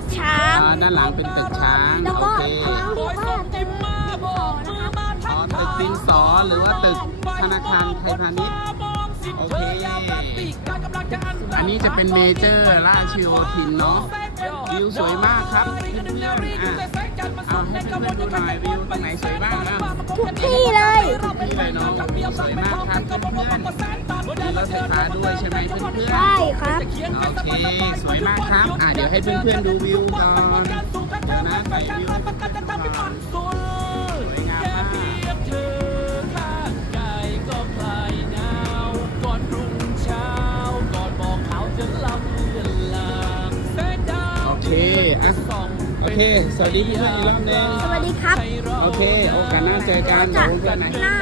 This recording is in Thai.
กช้าง อ่าด้านหลังเป็นตึกช้างแล้วโอก็เคทางนี้ก็เป็นดินสอนะคะ อ๋อตึกดินสอหรือว่าตึกธนาคารไทยพาณิชย์ โอเค อันนี้จะเป็นเมเจอร์ราชโยธินเนาะ วิวสวยมากครับเพื่อนๆอะเอาให้เพื่อนๆดูหน่อยวิวตรงไหนสวยบ้างแล้วทุกที่เลย นี่เลยเนาะวิวสวยมากครับเพื่อนๆมีร ถไฟฟ้าด้วยใช่ไหมเพื่อนๆใช่ครับ โอเค สวยมากครับ อะเดี๋ยวให้เพื่อนๆดูวิวก่อนเดี๋ยวนะใส่วิวให้เพื่อนๆดูก่อนสวยงามมากโอเคอะโอเค สวัสดีเพื่อนๆอีกรอบหนึง สวัสดีครับ โอเค โอกาสหน้าเจอกันจะเดี๋ยวเพื่อนๆไหนหน้า